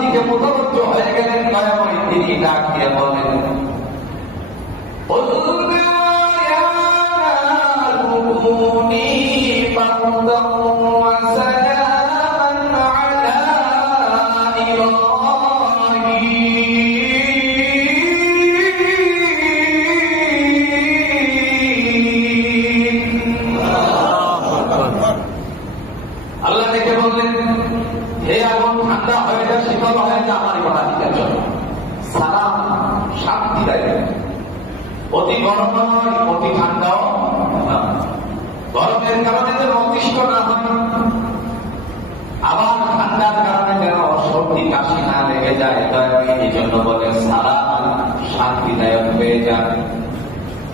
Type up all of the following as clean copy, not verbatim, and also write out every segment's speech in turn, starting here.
দিকে মুতবজ্জ হয়ে গেলেন, দয়াময় তিনি ডাক দিয়ে বলেন, আল্লাহ দেখে বললেন, হে আগুন ঠান্ডা হয়ে যা, শীতল হয়ে যা, আমার ইবাদতের জন্য সালাম, শান্তি দেয়। অতি গরম নয়, অতি ঠান্ডাও না, গরমের কারণে যেন অতিষ্ঠ না হয়, আবার ঠান্ডার কারণে যেন সর্দি কাশি না লেগে যায়। এই জন্য বলে সালাম, শান্তিদায়ক হয়ে যায়।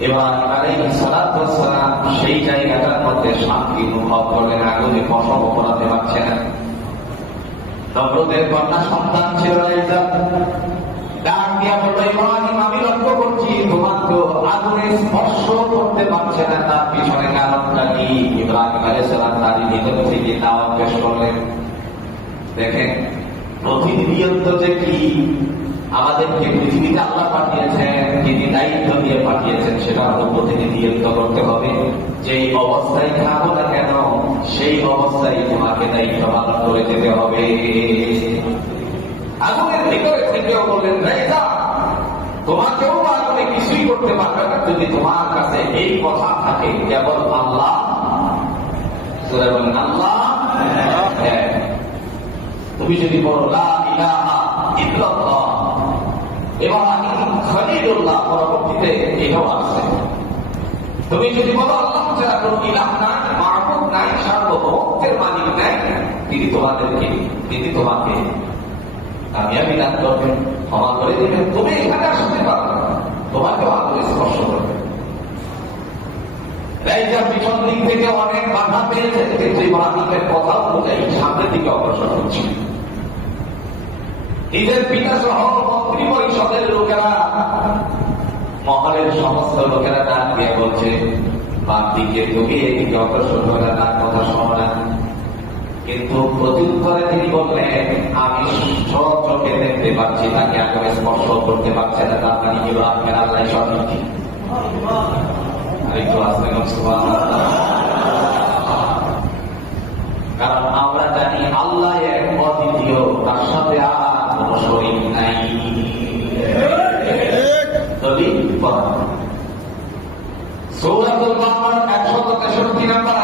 এবার আলাইহিস সালাতু ওয়াস সালাম সেই জায়গাটার মধ্যে শান্তি অনুভব করলেন, আগুনে কসম করাতে পারছে না। নমরুদের কন্যা সন্তান ছিল ইসা, ডাক দিয়া বলল, ইব্রাহিম আমি লক্ষ্য করছি তোমার তো আগুনে স্পর্শ করতে পারছে না, তার পিছনে কারণটা কি? ইব্রাহিম আলাইহিস সালাম তার ভিতর থেকে দাওয়াত পেশ করলেন। দেখেন প্রতিনিয়ত যে কি আমাদেরকে পৃথিবীতে আল্লাহ পাঠিয়েছেন, যিনি দায়িত্ব দিয়ে পাঠিয়েছেন, সেটা হলো প্রতিনিধিত্ব করতে হবে। যেই অবস্থায় থাকো না কেন সেই অবস্থায় তোমাকে দায়িত্ব পালন করে যেতে হবে। আগুনের ভিতরে থেকেও বললেন, তোমাকেও আগুনে কিছুই করতে পারবে না যদি তোমার কাছে এই কথা থাকে, কেবল আল্লাহ আল্লাহ। তুমি যদি বলো লা ইলাহা ইল্লাল্লাহ, ইব্রাহিম খলিলুল্লাহ, পরবর্তীতে এটাও আছে। তুমি যদি বলো আল্লাহ ছাড়া কোনো ইলাহ নাই, মাবুদ নাই, সার্বভৌমত্বের মালিক নাই, তিনি তোমাকে কামিয়াবি দান করবেন, ক্ষমা করে দিবেন, তুমি এখানে আসতে পারবে, তোমাকে আগুনে স্পর্শ করবে। পিছন দিক থেকে অনেক বাধা পেয়েছে, কিন্তু ইব্রাহিমের কথা অনুযায়ী সামনের দিকে অগ্রসর হচ্ছে। নিজের পিতা সহ মন্ত্রী পরিষদের লোকেরা, মহলের সমস্ত লোকেরা ডাক দিয়ে বলছে, বাম দিকে তুমি এদিকে অগ্রসর হলে তার কথা শোনো না। কিন্তু প্রত্যুত্তরে তিনি বললেন, আমি চোখে দেখতে পাচ্ছি তাকে আগুনে স্পর্শ করতে পারছে না, তার মানে ইব্রাহিমের আল্লাহ সঠিক। কারণ আমরা জানি আল্লাহ এক, অদ্বিতীয়, তার সাথে আর কোন শরীক নাই। সূরাতুল বাকারা 163 নম্বর